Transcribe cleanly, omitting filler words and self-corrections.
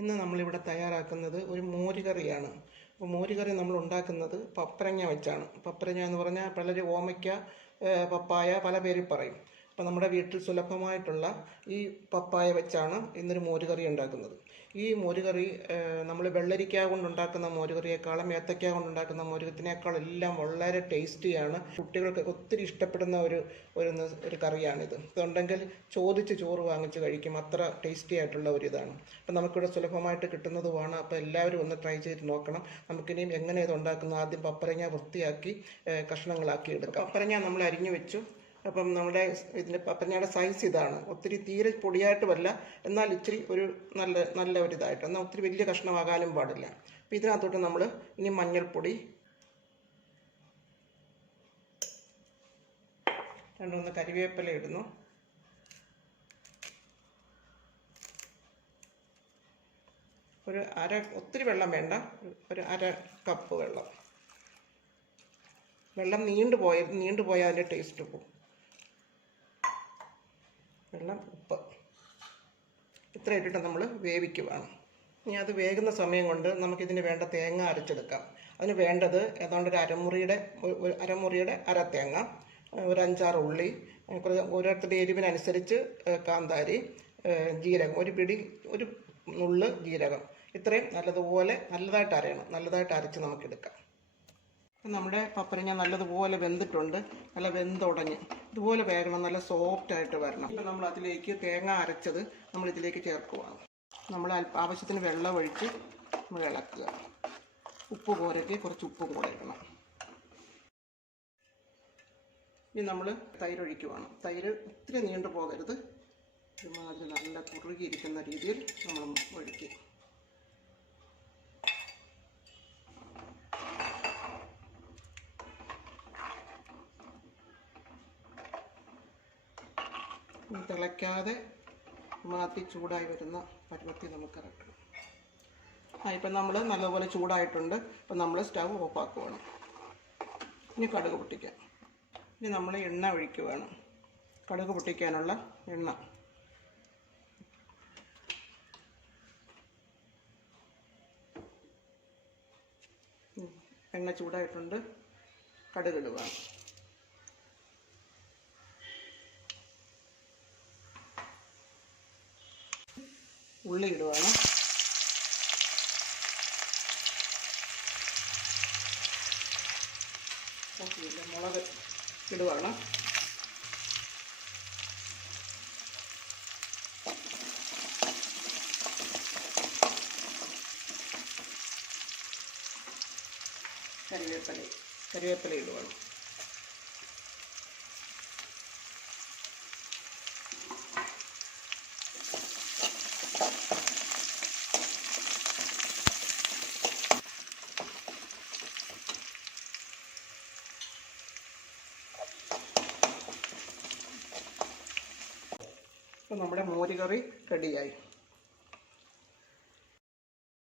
ഇന്ന് നമ്മളിവിടെ തയ്യാറാക്കുന്നത് ഒരു മോരുകറിയാണ്. അപ്പോൾ മോരുകറി നമ്മൾ ഉണ്ടാക്കുന്നത് പപ്പരങ്ങ വെച്ചാണ്. പപ്പരങ്ങ എന്ന് പറഞ്ഞാൽ പലരും ഓമയ്ക്ക, പപ്പായ പല പേരിൽ പറയും. അപ്പോൾ നമ്മുടെ വീട്ടിൽ സുലഭമായിട്ടുള്ള ഈ പപ്പായ വെച്ചാണ് ഇന്നൊരു മോരുകറി ഉണ്ടാക്കുന്നത്. ഈ മോരുകറി നമ്മൾ വെള്ളരിക്ക കൊണ്ടുണ്ടാക്കുന്ന മോരുകറിയേക്കാളും ഏത്തക്ക കൊണ്ടുണ്ടാക്കുന്ന മോരുകത്തിനേക്കാളും എല്ലാം വളരെ ടേസ്റ്റിയാണ്. കുട്ടികൾക്ക് ഒത്തിരി ഇഷ്ടപ്പെടുന്ന ഒരു കറിയാണിത്. ഇതുണ്ടെങ്കിൽ ചോദിച്ച് ചോറ് വാങ്ങിച്ച് കഴിക്കും, അത്ര ടേസ്റ്റി ആയിട്ടുള്ള ഒരിതാണ്. അപ്പം നമുക്കിവിടെ സുലഭമായിട്ട് കിട്ടുന്നതുമാണ്. അപ്പോൾ എല്ലാവരും ഒന്ന് ട്രൈ ചെയ്ത് നോക്കണം. നമുക്കിനിയും എങ്ങനെ ഇത് ഉണ്ടാക്കുന്നത്, ആദ്യം പപ്പരങ്ങ വൃത്തിയാക്കി കഷ്ണങ്ങളാക്കി എടുക്കാം. പപ്പരങ്ങ നമ്മൾ അരിഞ്ഞു വെച്ചു. അപ്പം നമ്മുടെ ഇതിൻ്റെ പപ്പരങ്ങയുടെ സൈസ് ഇതാണ്. ഒത്തിരി തീരെ പൊടിയായിട്ടുമല്ല, എന്നാൽ ഇച്ചിരി ഒരു നല്ല ഒരിതായിട്ട്, എന്നാൽ ഒത്തിരി വലിയ കഷ്ണമാകാനും പാടില്ല. അപ്പോൾ ഇതിനകത്തോട്ട് നമ്മൾ ഇനി മഞ്ഞൾപ്പൊടി, 2 കരിവേപ്പില ഇടുന്നു, ഒത്തിരി വെള്ളം വേണ്ട, ഒരു 1/2 കപ്പ് വെള്ളം. വെള്ളം നീണ്ടുപോയാൽ അതിൻ്റെ ടേസ്റ്റ് പോകും. വെള്ളം, ഉപ്പ്, ഇത്ര ഇട്ടിട്ട് നമ്മൾ വേവിക്കുവാണ്. ഇനി അത് വേകുന്ന സമയം കൊണ്ട് നമുക്കിതിന് വേണ്ട തേങ്ങ അരച്ചെടുക്കാം. അതിന് വേണ്ടത് ഏതാണ്ട് ഒരു അരമുറിയുടെ അര തേങ്ങ, ഒരു 5-6 ഉള്ളി, ഓരോരുത്തരുടെ എരിവിനനുസരിച്ച് കാന്താരി, ജീരകം, ഒരു നുള്ള് ജീരകം, ഇത്രയും നല്ലതായിട്ട് അരയണം. നല്ലതായിട്ട് അരച്ച് നമുക്കെടുക്കാം. നമ്മുടെ പപ്പരങ്ങ നല്ലതുപോലെ വെന്തിട്ടുണ്ട്, നല്ല വെന്തുടഞ്ഞ് ഇതുപോലെ വേകണം, നല്ല സോഫ്റ്റായിട്ട് വരണം. ഇപ്പം നമ്മൾ അതിലേക്ക് തേങ്ങ അരച്ചത് നമ്മളിതിലേക്ക് ചേർക്കുവാണ്. നമ്മൾ ആവശ്യത്തിന് വെള്ളം ഒഴിച്ച് നമ്മൾ ഇളക്കുക. ഉപ്പ് പോരയ്ക്ക് കുറച്ച് ഉപ്പും കൂടെ ഇടണം. ഇനി നമ്മൾ തൈര് ഒഴിക്കുവാണ്. തൈര് ഒത്തിരി നീണ്ടു പോകരുത്, ഒരുമാതിരി നല്ല കുറുകിയിരിക്കുന്ന രീതിയിൽ നമ്മൾ ഒഴിക്കുക. തിളയ്ക്കാതെ മാറ്റി ചൂടായി വരുന്ന പരുവത്തിൽ നമുക്ക് ഇറക്കണം. ഇപ്പം നമ്മൾ നല്ലപോലെ ചൂടായിട്ടുണ്ട്. ഇപ്പം നമ്മൾ സ്റ്റവ് ഓഫാക്കുവാണ്. ഇനി കടുക് പൊട്ടിക്കാം. ഇനി നമ്മൾ എണ്ണ ഒഴിക്കുകയാണ്. കടുക് പൊട്ടിക്കാനുള്ള എണ്ണ. എണ്ണ ചൂടായിട്ടുണ്ട്, കടുക് ഇടുകയാണ്. ഉള്ളി ഇടുവാണ്. മുളക് ഇടുവാണ്. കരിവേപ്പില ഇടുവാണ്. അപ്പോൾ നമ്മുടെ മോരുകറി റെഡിയായി.